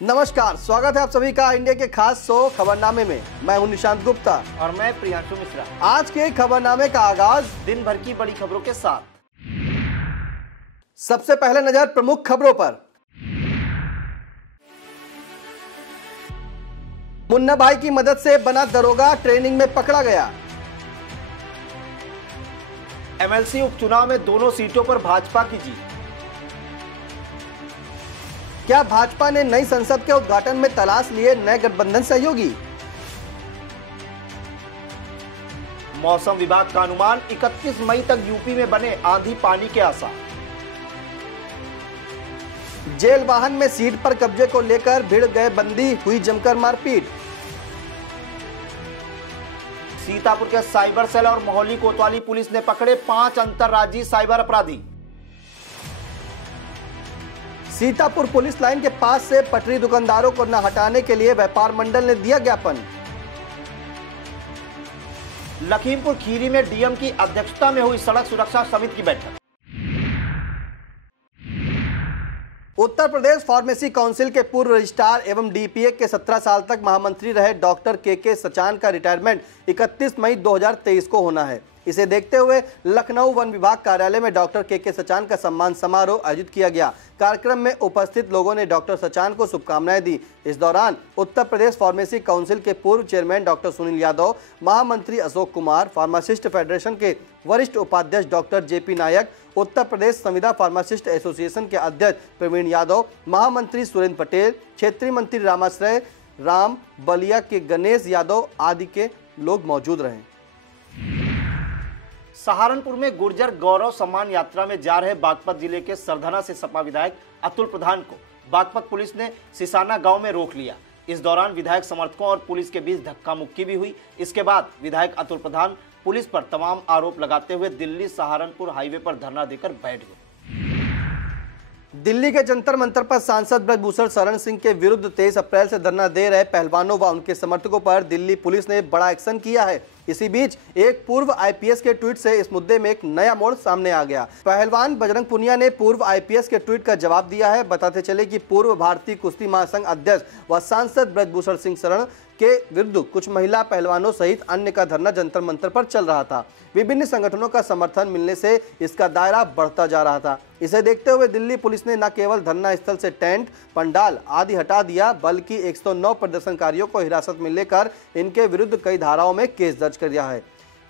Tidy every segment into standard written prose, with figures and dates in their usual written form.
नमस्कार, स्वागत है आप सभी का इंडिया के खास शो खबरनामे में। मैं हूं निशांत गुप्ता और मैं प्रियांशु मिश्रा। आज के खबरनामे का आगाज दिन भर की बड़ी खबरों के साथ। सबसे पहले नजर प्रमुख खबरों पर। मुन्ना भाई की मदद से बना दरोगा ट्रेनिंग में पकड़ा गया। एमएलसी उपचुनाव में दोनों सीटों पर भाजपा की जीत। क्या भाजपा ने नई संसद के उद्घाटन में तलाश लिए नए गठबंधन सहयोगी। मौसम विभाग का अनुमान 31 मई तक यूपी में बने आंधी पानी के आसार। जेल वाहन में सीट पर कब्जे को लेकर भिड़ गए बंदी, हुई जमकर मारपीट। सीतापुर के साइबर सेल और मोहाली कोतवाली पुलिस ने पकड़े 5 अंतर्राज्यीय साइबर अपराधी। सीतापुर पुलिस लाइन के पास से पटरी दुकानदारों को न हटाने के लिए व्यापार मंडल ने दिया ज्ञापन। लखीमपुर खीरी में डीएम की अध्यक्षता में हुई सड़क सुरक्षा समिति की बैठक। उत्तर प्रदेश फार्मेसी काउंसिल के पूर्व रजिस्ट्रार एवं डीपीए के 17 साल तक महामंत्री रहे डॉक्टर के सचान का रिटायरमेंट 31 मई 2023 को होना है। इसे देखते हुए लखनऊ वन विभाग कार्यालय में डॉक्टर के सचान का सम्मान समारोह आयोजित किया गया। कार्यक्रम में उपस्थित लोगों ने डॉक्टर सचान को शुभकामनाएं दी। इस दौरान उत्तर प्रदेश फार्मेसी काउंसिल के पूर्व चेयरमैन डॉक्टर सुनील यादव, महामंत्री अशोक कुमार, फार्मासिस्ट फेडरेशन के वरिष्ठ उपाध्यक्ष डॉक्टर जेपी नायक, उत्तर प्रदेश संविदा फार्मासिस्ट एसोसिएशन के अध्यक्ष प्रवीण यादव, महामंत्री सुरेंद्र पटेल, क्षेत्रीय मंत्री रामाश्रय राम, बलिया के गणेश यादव आदि के लोग मौजूद रहे। सहारनपुर में गुर्जर गौरव सम्मान यात्रा में जा रहे बागपत जिले के सरधना से सपा विधायक अतुल प्रधान को बागपत पुलिस ने सिसाना गांव में रोक लिया। इस दौरान विधायक समर्थकों और पुलिस के बीच धक्का मुक्की भी हुई। इसके बाद विधायक अतुल प्रधान पुलिस पर तमाम आरोप लगाते हुए दिल्ली सहारनपुर हाईवे पर धरना देकर बैठ गए। दिल्ली के जंतर मंतर पर सांसद ब्रजभूषण शरण सिंह के विरुद्ध 23 अप्रैल से धरना दे रहे पहलवानों व उनके समर्थकों पर दिल्ली पुलिस ने बड़ा एक्शन किया है। इसी बीच एक पूर्व आईपीएस के ट्वीट से इस मुद्दे में एक नया मोड़ सामने आ गया। पहलवान बजरंग पुनिया ने पूर्व आईपीएस के ट्वीट का जवाब दिया है। बताते चले कि पूर्व भारतीय कुश्ती महासंघ अध्यक्ष व सांसद ब्रजभूषण सिंह शरण के विरुद्ध कुछ महिला पहलवानों सहित अन्य का धरना जंतर मंतर पर चल रहा था। विभिन्न संगठनों का समर्थन मिलने से इसका दायरा बढ़ता जा रहा था। इसे देखते हुए दिल्ली पुलिस ने न केवल धरना स्थल से टेंट, पंडाल आदि हटा दिया, बल्कि 109 प्रदर्शनकारियों को हिरासत में लेकर इनके विरुद्ध कई धाराओं में केस दर्ज कर दिया है।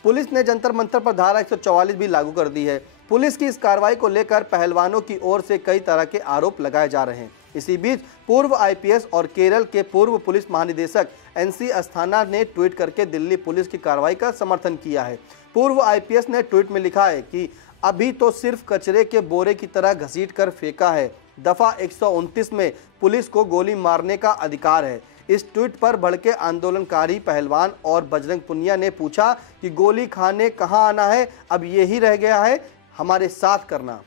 पुलिस ने जंतर मंतर पर धारा 144 भी लागू कर दी है। पुलिस की इस कार्रवाई को लेकर पहलवानों की ओर से कई तरह के आरोप लगाए जा रहे हैं। इसी बीच पूर्व आईपीएस और केरल के पूर्व पुलिस महानिदेशक एनसी अस्थाना ने ट्वीट करके दिल्ली पुलिस की कार्रवाई का समर्थन किया है। पूर्व आईपीएस ने ट्वीट में लिखा है कि अभी तो सिर्फ कचरे के बोरे की तरह घसीट कर फेंका है। दफा 129 में पुलिस को गोली मारने का अधिकार है। इस ट्वीट पर भड़के आंदोलनकारी पहलवान और बजरंग पुनिया ने पूछा कि गोली खाने कहां आना है, अब यही रह गया है हमारे साथ करना।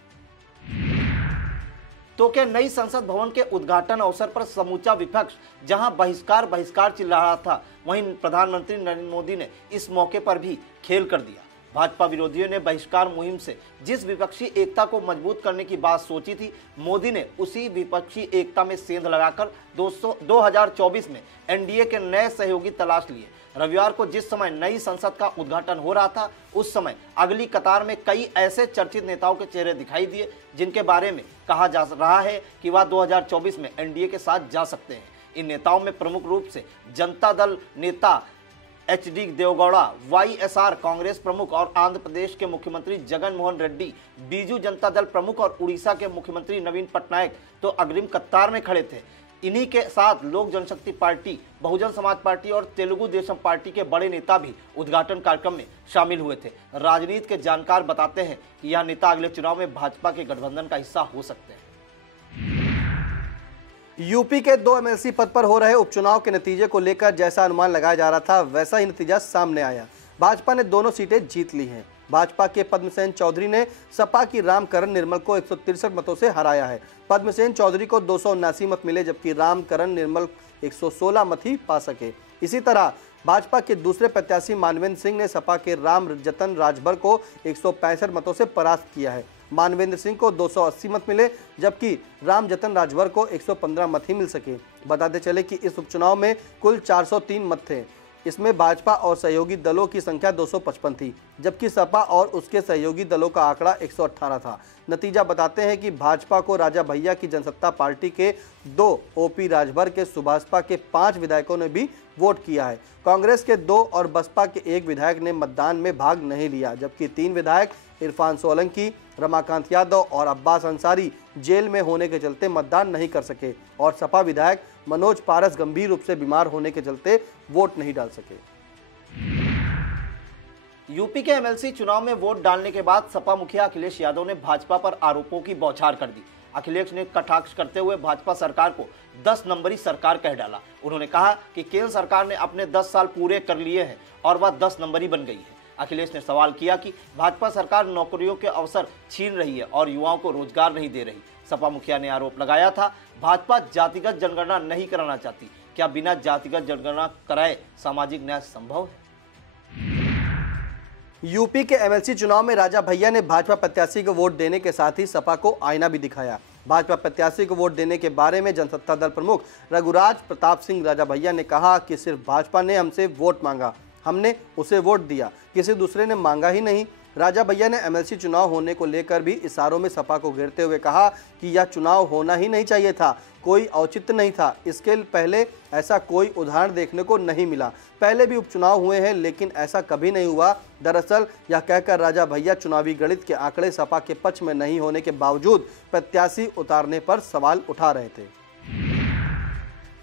तो क्या नई संसद भवन के उद्घाटन अवसर पर समूचा विपक्ष जहां बहिष्कार चिल्ला रहा था, वहीं प्रधानमंत्री नरेंद्र मोदी ने इस मौके पर भी खेल कर दिया। भाजपा विरोधियों ने बहिष्कार मुहिम से जिस विपक्षी एकता को मजबूत करने की बात सोची थी, मोदी ने उसी विपक्षी एकता में सेंध लगाकर 2024 में एनडीए के नए सहयोगी तलाश लिए। रविवार को जिस समय नई संसद का उद्घाटन हो रहा था, उस समय अगली कतार में कई ऐसे चर्चित नेताओं के चेहरे दिखाई दिए जिनके बारे में कहा जा रहा है कि वह 2024 में एनडीए के साथ जा सकते हैं। इन नेताओं में प्रमुख रूप से जनता दल नेता एचडी देवगौड़ा, वाईएसआर कांग्रेस प्रमुख और आंध्र प्रदेश के मुख्यमंत्री जगन मोहन रेड्डी, बीजू जनता दल प्रमुख और उड़ीसा के मुख्यमंत्री नवीन पटनायक तो अग्रिम कतार में खड़े थे। इन्हीं के साथ लोक जनशक्ति पार्टी, बहुजन समाज पार्टी और तेलुगु देशम पार्टी के बड़े नेता भी उद्घाटन कार्यक्रम में शामिल हुए थे। राजनीति के जानकार बताते हैं कि यह नेता अगले चुनाव में भाजपा के गठबंधन का हिस्सा हो सकते हैं। यूपी के 2 एमएलसी पद पर हो रहे उपचुनाव के नतीजे को लेकर जैसा अनुमान लगाया जा रहा था, वैसा ही नतीजा सामने आया। भाजपा ने दोनों सीटें जीत ली हैं। भाजपा के पद्मसेन चौधरी ने सपा की रामकरण निर्मल को 163 मतों से हराया है। पद्मसेन चौधरी को 279 मत मिले, जबकि रामकरण निर्मल 116 मत ही पा सके। इसी तरह भाजपा के दूसरे प्रत्याशी मानवेंद्र सिंह ने सपा के राम जतन राजभर को 165 मतों से परास्त किया है। मानवेंद्र सिंह को 280 मत मिले, जबकि राम जतन राजभर को 115 मत ही मिल सके। बताते चले कि इस उपचुनाव में कुल 403 मत थे। इसमें भाजपा और सहयोगी दलों की संख्या 255 थी, जबकि सपा और उसके सहयोगी दलों का आंकड़ा 118 था। नतीजा बताते हैं कि भाजपा को राजा भैया की जनसत्ता पार्टी के 2, ओपी राजभर के सुभाषपा के 5 विधायकों ने भी वोट किया है। कांग्रेस के 2 और बसपा के 1 विधायक ने मतदान में भाग नहीं लिया, जबकि 3 विधायक इरफान सोलंकी, रमाकांत यादव और अब्बास अंसारी जेल में होने के चलते मतदान नहीं कर सके और सपा विधायक मनोज पारस गंभीर रूप से बीमार होने के चलते वोट नहीं डाल सके। यूपी के एमएलसी चुनाव में वोट डालने के बाद सपा मुखिया अखिलेश यादव ने भाजपा पर आरोपों की बौछार कर दी। अखिलेश ने कटाक्ष करते हुए भाजपा सरकार को 10 नंबरी सरकार कह डाला। उन्होंने कहा कि केंद्र सरकार ने अपने 10 साल पूरे कर लिए हैं और वह 10 नंबरी बन गई है। अखिलेश ने सवाल किया कि भाजपा सरकार नौकरियों के अवसर छीन रही है और युवाओं को रोजगार नहीं दे रही। सपा मुखिया ने आरोप लगाया था, भाजपा जातिगत जनगणना नहीं कराना चाहती। क्या बिना जातिगत जनगणना कराए सामाजिक न्याय संभव है? यूपी के एमएलसी चुनाव में राजा भैया ने भाजपा प्रत्याशी को वोट देने के साथ ही सपा को आईना भी दिखाया। भाजपा प्रत्याशी को वोट देने के बारे में जनसत्ता दल प्रमुख रघुराज प्रताप सिंह राजा भैया ने कहा कि सिर्फ भाजपा ने हमसे वोट मांगा, हमने उसे वोट दिया, किसी दूसरे ने मांगा ही नहीं। राजा भैया ने एमएलसी चुनाव होने को लेकर भी इशारों में सपा को घेरते हुए कहा कि यह चुनाव होना ही नहीं चाहिए था, कोई औचित्य नहीं था। इसके पहले ऐसा कोई उदाहरण देखने को नहीं मिला। पहले भी उपचुनाव हुए हैं लेकिन ऐसा कभी नहीं हुआ। दरअसल यह कहकर राजा भैया चुनावी गणित के आंकड़े सपा के पक्ष में नहीं होने के बावजूद प्रत्याशी उतारने पर सवाल उठा रहे थे।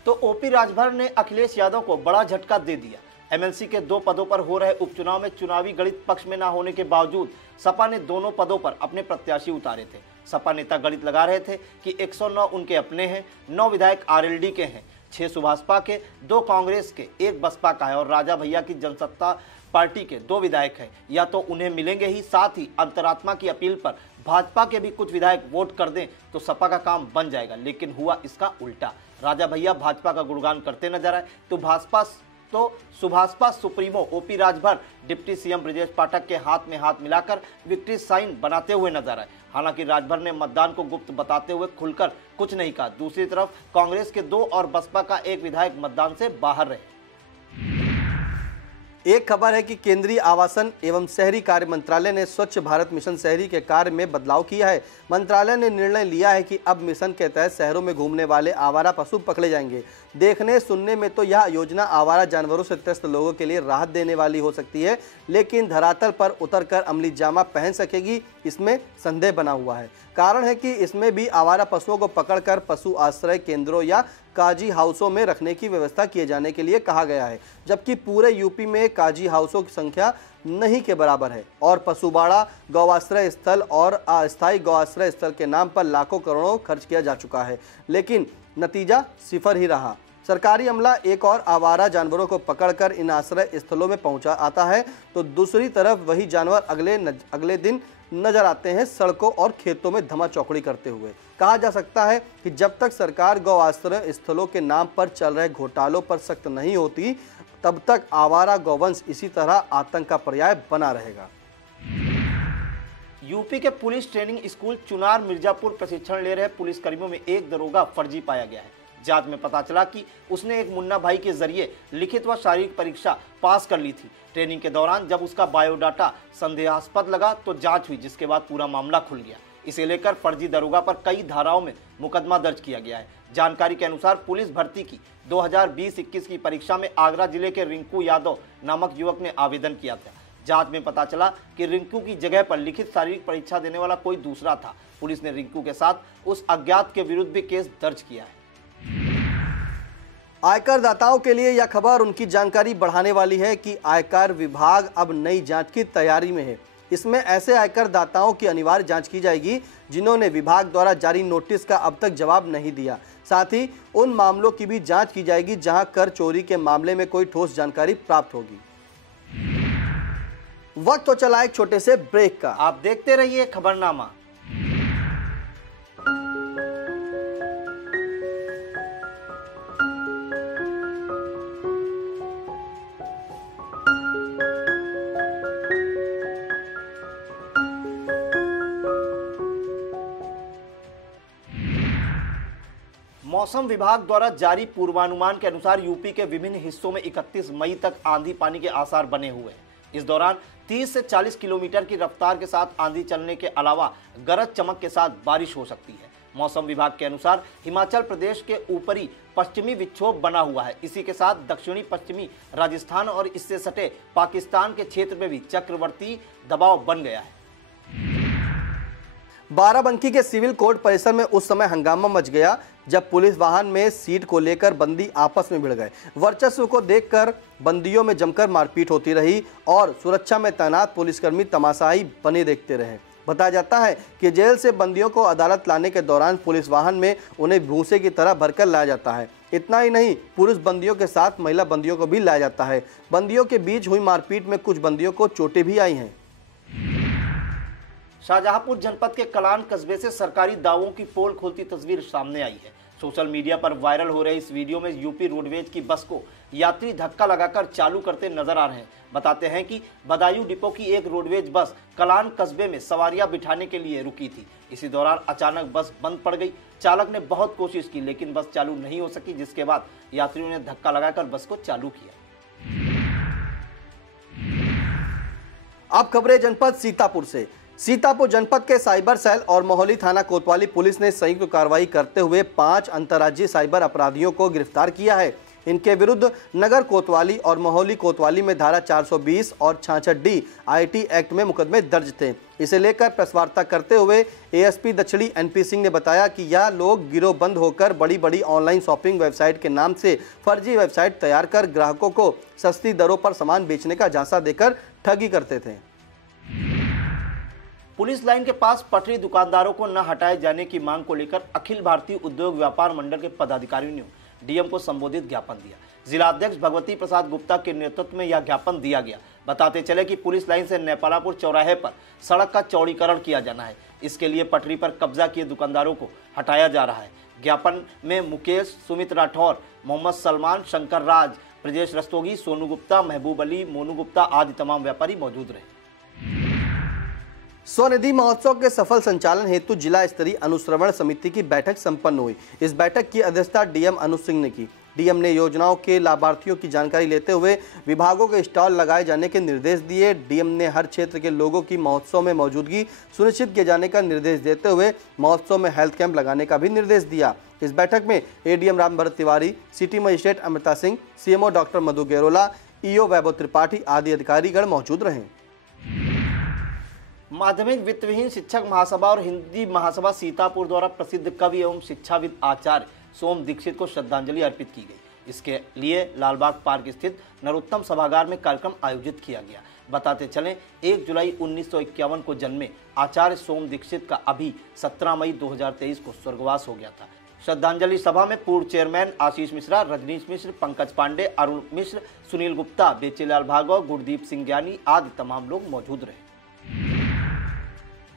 तो ओपी राजभर ने अखिलेश यादव को बड़ा झटका दे दिया। एमएलसी के 2 पदों पर हो रहे उपचुनाव में चुनावी गणित पक्ष में न होने के बावजूद सपा ने दोनों पदों पर अपने प्रत्याशी उतारे थे। सपा नेता गणित लगा रहे थे कि 109 उनके अपने हैं, 9 विधायक आरएलडी के हैं, 6 सुभाषपा के, 2 कांग्रेस के, 1 बसपा का है और राजा भैया की जनसत्ता पार्टी के 2 विधायक हैं। या तो उन्हें मिलेंगे ही, साथ ही अंतरात्मा की अपील पर भाजपा के भी कुछ विधायक वोट कर दें तो सपा का काम बन जाएगा। लेकिन हुआ इसका उल्टा। राजा भैया भाजपा का गुणगान करते नजर आए तो Subhaspa supremo OP Rajbhar deputy CM Brajesh Pathak के हाथ में हाथ मिलाकर विक्ट्री साइन बनाते हुए नजर आए। हालांकि राजभर ने मतदान को गुप्त बताते हुए खुलकर कुछ नहीं कहा। दूसरी तरफ कांग्रेस के 2 और बसपा का 1 विधायक मतदान से बाहर रहे। एक खबर है कि केंद्रीय आवासन एवं शहरी कार्य मंत्रालय ने स्वच्छ भारत मिशन शहरी के कार्य में बदलाव किया है। मंत्रालय ने निर्णय लिया है कि अब मिशन के तहत शहरों में घूमने वाले आवारा पशु पकड़े जाएंगे। देखने सुनने में तो यह योजना आवारा जानवरों से त्रस्त लोगों के लिए राहत देने वाली हो सकती है, लेकिन धरातल पर उतरकर अमली जामा पहन सकेगी, इसमें संदेह बना हुआ है। कारण है कि इसमें भी आवारा पशुओं को पकड़कर पशु आश्रय केंद्रों या काजी हाउसों में रखने की व्यवस्था किए जाने के लिए कहा गया है, जबकि पूरे यूपी में काजी हाउसों की संख्या नहीं के बराबर है और पशुबाड़ा, गौआश्रय स्थल और अस्थायी गौआश्रय स्थल के नाम पर लाखों करोड़ों खर्च किया जा चुका है, लेकिन नतीजा सिफर ही रहा। सरकारी अमला एक और आवारा जानवरों को पकड़कर इन आश्रय स्थलों में पहुंचा आता है तो दूसरी तरफ वही जानवर अगले दिन नजर आते हैं सड़कों और खेतों में धमा चौकड़ी करते हुए। कहा जा सकता है कि जब तक सरकार गौ आश्रय स्थलों के नाम पर चल रहे घोटालों पर सख्त नहीं होती, तब तक आवारा गौवंश इसी तरह आतंक का पर्याय बना रहेगा। यूपी के police training school Chunar Mirzapur प्रशिक्षण ले रहे पुलिसकर्मियों में एक दरोगा फर्जी पाया गया है। जांच में पता चला कि उसने एक मुन्ना भाई के जरिए लिखित व शारीरिक परीक्षा पास कर ली थी। ट्रेनिंग के दौरान जब उसका बायोडाटा संदेहास्पद लगा तो जांच हुई, जिसके बाद पूरा मामला खुल गया। इसे लेकर फर्जी दरोगा पर कई धाराओं में मुकदमा दर्ज किया गया है। जानकारी के अनुसार पुलिस भर्ती की 2020-21 की परीक्षा में आगरा जिले के रिंकू यादव नामक युवक ने आवेदन किया था। जांच में पता चला कि रिंकू की जगह पर लिखित शारीरिक परीक्षा देने वाला कोई दूसरा था। पुलिस ने रिंकू के साथ उस अज्ञात के विरुद्ध भी केस दर्ज किया है। आयकर दाताओं के लिए यह खबर उनकी जानकारी बढ़ाने वाली है कि आयकर विभाग अब नई जांच की तैयारी में है। इसमें ऐसे आयकर दाताओं की अनिवार्य जांच की जाएगी जिन्होंने विभाग द्वारा जारी नोटिस का अब तक जवाब नहीं दिया। साथ ही उन मामलों की भी जांच की जाएगी जहां कर चोरी के मामले में कोई ठोस जानकारी प्राप्त होगी। वक्त तो चला एक छोटे से ब्रेक का। आप देखते रहिए खबरनामा। मौसम विभाग द्वारा जारी पूर्वानुमान के अनुसार यूपी के विभिन्न हिस्सों में 31 मई तक आंधी पानी के आसार बने हुए हैं। इस दौरान 30 से 40 किलोमीटर की रफ्तार के साथ आंधी चलने के अलावा गरज चमक के साथ बारिश हो सकती है। मौसम विभाग के अनुसार हिमाचल प्रदेश के ऊपरी पश्चिमी विक्षोभ बना हुआ है। इसी के साथ दक्षिणी पश्चिमी राजस्थान और इससे सटे पाकिस्तान के क्षेत्र में भी चक्रवर्ती दबाव बन गया है। बाराबंकी के सिविल कोर्ट परिसर में उस समय हंगामा मच गया जब पुलिस वाहन में सीट को लेकर बंदी आपस में भिड़ गए। वर्चस्व को देखकर बंदियों में जमकर मारपीट होती रही और सुरक्षा में तैनात पुलिसकर्मी तमाशाई बने देखते रहे। बताया जाता है कि जेल से बंदियों को अदालत लाने के दौरान पुलिस वाहन में उन्हें भूसे की तरह भरकर लाया जाता है। इतना ही नहीं, पुरुष बंदियों के साथ महिला बंदियों को भी लाया जाता है। बंदियों के बीच हुई मारपीट में कुछ बंदियों को चोटें भी आई हैं। शाहजहांपुर जनपद के कलान कस्बे से सरकारी दावों की पोल खोलती तस्वीर सामने आई है। सोशल मीडिया पर वायरल हो रहे इस वीडियो में यूपी रोडवेज की बस को यात्री धक्का लगाकर चालू करते नजर आ रहे हैं। बताते हैं कि बदायूं डिपो की एक रोडवेज बस कलान कस्बे में सवारियां बिठाने के लिए रुकी थी। इसी दौरान अचानक बस बंद पड़ गई। चालक ने बहुत कोशिश की लेकिन बस चालू नहीं हो सकी, जिसके बाद यात्रियों ने धक्का लगाकर बस को चालू किया। अब खबरें जनपद सीतापुर से। सीतापुर जनपद के साइबर सेल और मोहाली थाना कोतवाली पुलिस ने संयुक्त कार्रवाई करते हुए 5 अंतर्राज्यीय साइबर अपराधियों को गिरफ्तार किया है। इनके विरुद्ध नगर कोतवाली और मोहाली कोतवाली में धारा 420 और 66D IT एक्ट में मुकदमे दर्ज थे। इसे लेकर प्रेस वार्ता करते हुए ASP दक्षिणी NP सिंह ने बताया कि यह लोग गिरोहबंद होकर बड़ी बड़ी ऑनलाइन शॉपिंग वेबसाइट के नाम से फर्जी वेबसाइट तैयार कर ग्राहकों को सस्ती दरों पर सामान बेचने का झांसा देकर ठगी करते थे। पुलिस लाइन के पास पटरी दुकानदारों को न हटाए जाने की मांग को लेकर अखिल भारतीय उद्योग व्यापार मंडल के पदाधिकारियों ने डीएम को संबोधित ज्ञापन दिया। जिला अध्यक्ष भगवती प्रसाद गुप्ता के नेतृत्व में यह ज्ञापन दिया गया। बताते चले कि पुलिस लाइन से नेपालापुर चौराहे पर सड़क का चौड़ीकरण किया जाना है। इसके लिए पटरी पर कब्जा किए दुकानदारों को हटाया जा रहा है। ज्ञापन में मुकेश, सुमित राठौर, मोहम्मद सलमान, शंकर राज, ब्रजेश रस्तोगी, सोनू गुप्ता, महबूब अली, मोनू गुप्ता आदि तमाम व्यापारी मौजूद रहे। स्वनिधि महोत्सव के सफल संचालन हेतु जिला स्तरीय अनुश्रवण समिति की बैठक संपन्न हुई। इस बैठक की अध्यक्षता डीएम अनु सिंह ने की। डीएम ने योजनाओं के लाभार्थियों की जानकारी लेते हुए विभागों के स्टॉल लगाए जाने के निर्देश दिए। डीएम ने हर क्षेत्र के लोगों की महोत्सव में मौजूदगी सुनिश्चित किए जाने का निर्देश देते हुए महोत्सव में हेल्थ कैंप लगाने का भी निर्देश दिया। इस बैठक में ADM Rambharat Tiwari, city magistrate Amrita Singh, CMO doctor Madhu Gairola, EO Vaibhav Tripathi आदि अधिकारीगण मौजूद रहे। माध्यमिक वित्तविहीन शिक्षक महासभा और हिंदी महासभा सीतापुर द्वारा प्रसिद्ध कवि एवं शिक्षाविद आचार्य सोम दीक्षित को श्रद्धांजलि अर्पित की गई। इसके लिए लालबाग पार्क स्थित नरोत्तम सभागार में कार्यक्रम आयोजित किया गया। बताते चलें 1 जुलाई 1951 को जन्मे आचार्य सोम दीक्षित का अभी 17 मई 2023 को स्वर्गवास हो गया था। श्रद्धांजलि सभा में पूर्व चेयरमैन आशीष मिश्रा, रजनीश मिश्र, पंकज पांडे, अरुण मिश्र, सुनील गुप्ता, बेचेलाल भार्गव, गुरदीप सिंह ज्ञानी आदि तमाम लोग मौजूद रहे।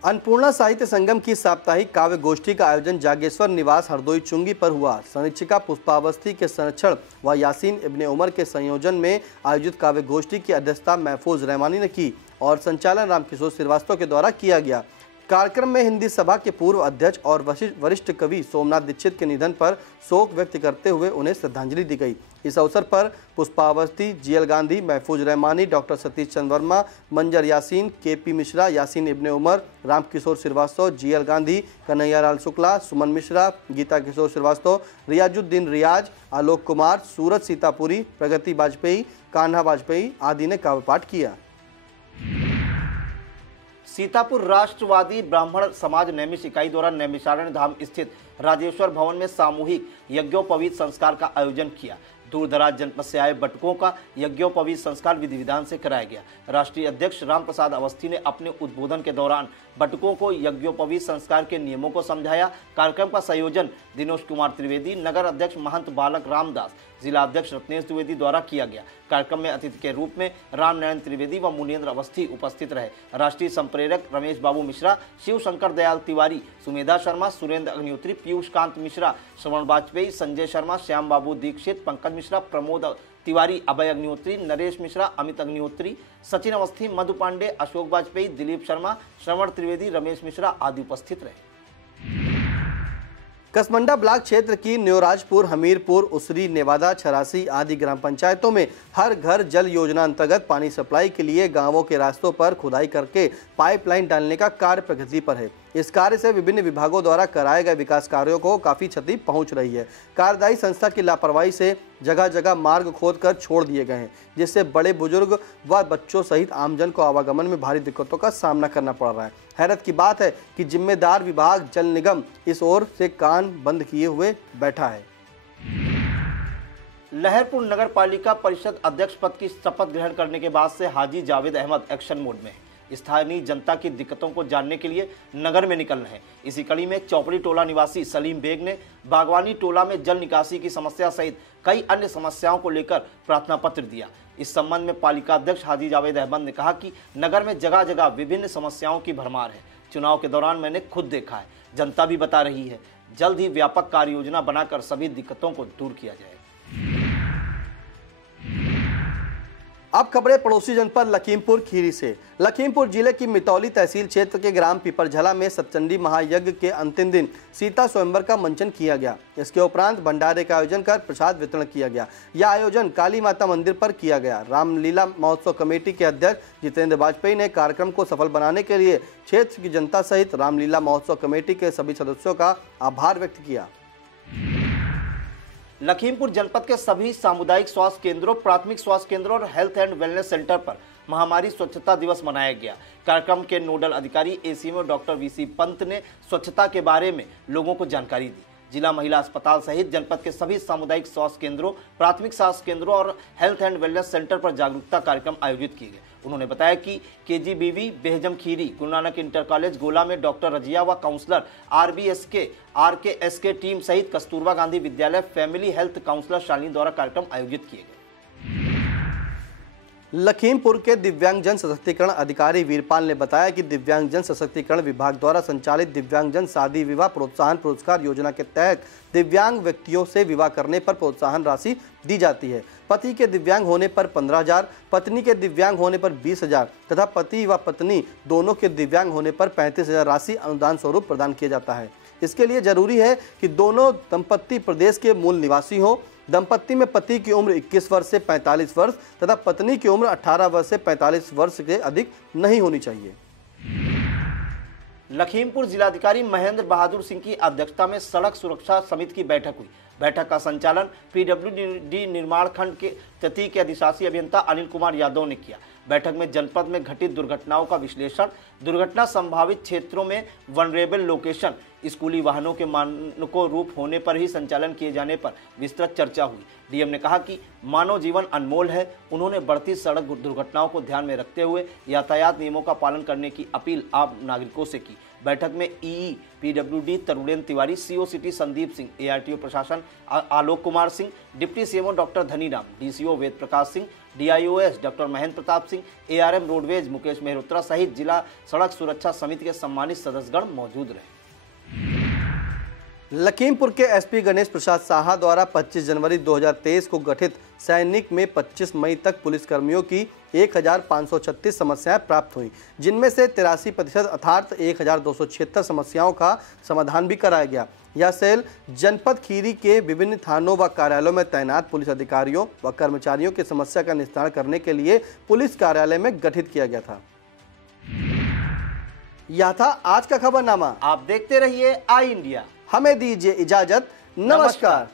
अन्नपूर्णा साहित्य संगम की साप्ताहिक काव्य गोष्ठी का आयोजन जागेश्वर निवास हरदोई चुंगी पर हुआ। समीक्षिका पुष्पावस्थी के संरक्षण व यासीन इब्ने उमर के संयोजन में आयोजित काव्य गोष्ठी की अध्यक्षता महफूज रहमानी ने की और संचालन रामकिशोर श्रीवास्तव के द्वारा किया गया। कार्यक्रम में हिंदी सभा के पूर्व अध्यक्ष और वरिष्ठ कवि सोमनाथ दीक्षित के निधन पर शोक व्यक्त करते हुए उन्हें श्रद्धांजलि दी गई। इस अवसर पर पुष्पावस्थी, जीएल गांधी, महफूज रहमानी, डॉक्टर सतीश चंद्र वर्मा, मंजर यासीन, केपी मिश्रा, यासीन इब्ने उमर, रामकिशोर श्रीवास्तव, जीएल गांधी, कन्हैयालाल शुक्ला, सुमन मिश्रा, गीता किशोर श्रीवास्तव, रियाजुद्दीन रियाज, आलोक कुमार, सूरज सीतापुरी, प्रगति वाजपेयी, कान्हा वाजपेयी आदि ने काव्य पाठ किया। सीतापुर राष्ट्रवादी ब्राह्मण समाज नैमिष इकाई द्वारा नैमिषारण्य धाम स्थित राजेश्वर भवन में सामूहिक यज्ञोपवीत संस्कार का आयोजन किया। दूर दराज जनपद से आए बटुकों का यज्ञोपवीत संस्कार विधि विधान से कराया गया। राष्ट्रीय अध्यक्ष राम प्रसाद अवस्थी ने अपने उद्बोधन के दौरान बटुकों को यज्ञोपवीत संस्कार के नियमों को समझाया। कार्यक्रम का संयोजन दिनोश कुमार त्रिवेदी, नगर अध्यक्ष महंत बालक रामदास, जिला अध्यक्ष रत्नेश द्विवेदी द्वारा किया गया। कार्यक्रम में अतिथि के रूप में राम नारायण त्रिवेदी व मुनेन्द्र अवस्थी उपस्थित रहे। राष्ट्रीय संप्रेरक रमेश बाबू मिश्रा, शिव शंकर दयाल तिवारी, सुमेधा शर्मा, सुरेंद्र अग्निहोत्री, पीयूष कांत मिश्रा, श्रवण वाजपेयी, संजय शर्मा, श्याम बाबू दीक्षित, पंकज मिश्रा, प्रमोद तिवारी, अभय अग्निहोत्री, नरेश मिश्रा, अमित अग्निहोत्री, सचिन अवस्थी, मधु पांडे, अशोक वाजपेयी, दिलीप शर्मा, श्रवण त्रिवेदी, रमेश मिश्रा आदि उपस्थित रहे। कसमंडा ब्लॉक क्षेत्र की न्योराजपुर, हमीरपुर, उसरी, नेवादा, छरासी आदि ग्राम पंचायतों में हर घर जल योजना अंतर्गत पानी सप्लाई के लिए गांवों के रास्तों पर खुदाई करके पाइपलाइन डालने का कार्य प्रगति पर है। इस कार्य से विभिन्न विभागों द्वारा कराए गए विकास कार्यों को काफी क्षति पहुंच रही है। कार्यदायी संस्था की लापरवाही से जगह जगह मार्ग खोदकर छोड़ दिए गए हैं, जिससे बड़े बुजुर्ग व बच्चों सहित आमजन को आवागमन में भारी दिक्कतों का सामना करना पड़ रहा है। हैरत की बात है कि जिम्मेदार विभाग जल निगम इस ओर से कान बंद किए हुए बैठा है। लहरपुर नगर पालिका परिषद अध्यक्ष पद की शपथ ग्रहण करने के बाद से हाजी जावेद अहमद एक्शन मोड में है। स्थानीय जनता की दिक्कतों को जानने के लिए नगर में निकल रहे हैं। इसी कड़ी में चौपड़ी टोला निवासी सलीम बेग ने बागवानी टोला में जल निकासी की समस्या सहित कई अन्य समस्याओं को लेकर प्रार्थना पत्र दिया। इस संबंध में पालिका अध्यक्ष हाजी जावेद अहमद ने कहा कि नगर में जगह जगह विभिन्न समस्याओं की भरमार है। चुनाव के दौरान मैंने खुद देखा है, जनता भी बता रही है। जल्द ही व्यापक कार्य योजना बनाकर सभी दिक्कतों को दूर किया जाए। अब खबरें पड़ोसी जनपद लखीमपुर खीरी से। लखीमपुर जिले की मितौली तहसील क्षेत्र के ग्राम पिपरझला में सतचंडी महायज्ञ के अंतिम दिन सीता स्वयंवर का मंचन किया गया। इसके उपरांत भंडारे का आयोजन कर प्रसाद वितरण किया गया। यह आयोजन काली माता मंदिर पर किया गया। रामलीला महोत्सव कमेटी के अध्यक्ष जितेंद्र वाजपेयी ने कार्यक्रम को सफल बनाने के लिए क्षेत्र की जनता सहित रामलीला महोत्सव कमेटी के सभी सदस्यों का आभार व्यक्त किया। लखीमपुर जनपद के सभी सामुदायिक स्वास्थ्य केंद्रों, प्राथमिक स्वास्थ्य केंद्रों और हेल्थ एंड वेलनेस सेंटर पर महामारी स्वच्छता दिवस मनाया गया। कार्यक्रम के नोडल अधिकारी एसीएमओ डॉक्टर वीसी पंत ने स्वच्छता के बारे में लोगों को जानकारी दी। जिला महिला अस्पताल सहित जनपद के सभी सामुदायिक स्वास्थ्य केंद्रों, प्राथमिक स्वास्थ्य केंद्रों और हेल्थ एंड वेलनेस सेंटर पर जागरूकता कार्यक्रम आयोजित किए गए। उन्होंने बताया कि KGBV Behjam Kheri, Guru Nanak inter college गोला में डॉक्टर रजिया व काउंसलर आरकेएसके टीम सहित कस्तूरबा गांधी विद्यालय फैमिली हेल्थ काउंसलर शालिनी द्वारा कार्यक्रम आयोजित किए गए। लखीमपुर के दिव्यांगजन सशक्तिकरण अधिकारी वीरपाल ने बताया कि दिव्यांगजन सशक्तिकरण विभाग द्वारा संचालित दिव्यांगजन शादी विवाह प्रोत्साहन पुरस्कार योजना के तहत दिव्यांग व्यक्तियों से विवाह करने पर प्रोत्साहन राशि दी जाती है। पति के दिव्यांग होने पर 15,000, पत्नी के दिव्यांग होने पर 20,000 तथा पति व पत्नी दोनों के दिव्यांग होने पर 35,000 राशि अनुदान स्वरूप प्रदान किया जाता है। इसके लिए जरूरी है कि दोनों दंपत्ति प्रदेश के मूल निवासी हों। दंपत्ति में पति की उम्र 21 वर्ष से 45 वर्ष तथा पत्नी की उम्र 18 वर्ष से 45 वर्ष से अधिक नहीं होनी चाहिए। लखीमपुर जिलाधिकारी महेंद्र बहादुर सिंह की अध्यक्षता में सड़क सुरक्षा समिति की बैठक हुई। बैठक का संचालन पीडब्ल्यूडी निर्माण खंड के तृतीय के अधिशासी अभियंता अनिल कुमार यादव ने किया। बैठक में जनपद में घटित दुर्घटनाओं का विश्लेषण, दुर्घटना संभावित क्षेत्रों में वनरेबल लोकेशन, स्कूली वाहनों के मानकों रूप होने पर ही संचालन किए जाने पर विस्तृत चर्चा हुई। डीएम ने कहा कि मानव जीवन अनमोल है। उन्होंने बढ़ती सड़क दुर्घटनाओं को ध्यान में रखते हुए यातायात नियमों का पालन करने की अपील आम नागरिकों से की। बैठक में EE PWD Tarunendra Tiwari, CO city Sandeep Singh, ARTO प्रशासन Alok Kumar Singh, deputy CMO doctor Dhaniram, DCO Ved Prakash Singh, DIOS doctor Mahendra Pratap Singh, ARM roadways Mukesh Mehrotra सहित जिला सड़क सुरक्षा समिति के सम्मानित सदस्यगण मौजूद रहे। लखीमपुर के एसपी गणेश प्रसाद साहा द्वारा 25 जनवरी 2023 को गठित सैनिक में 25 मई तक पुलिसकर्मियों की 1536 समस्याएं प्राप्त हुई, जिनमें से 83% अर्थात 1276 समस्याओं का समाधान भी कराया गया। यह सेल जनपद खीरी के विभिन्न थानों व कार्यालयों में तैनात पुलिस अधिकारियों व कर्मचारियों की समस्या का निस्तारण करने के लिए पुलिस कार्यालय में गठित किया गया था। यह था आज का खबरनामा। आप देखते रहिए आई इंडिया। हमें दीजिए इजाजत। नमस्कार।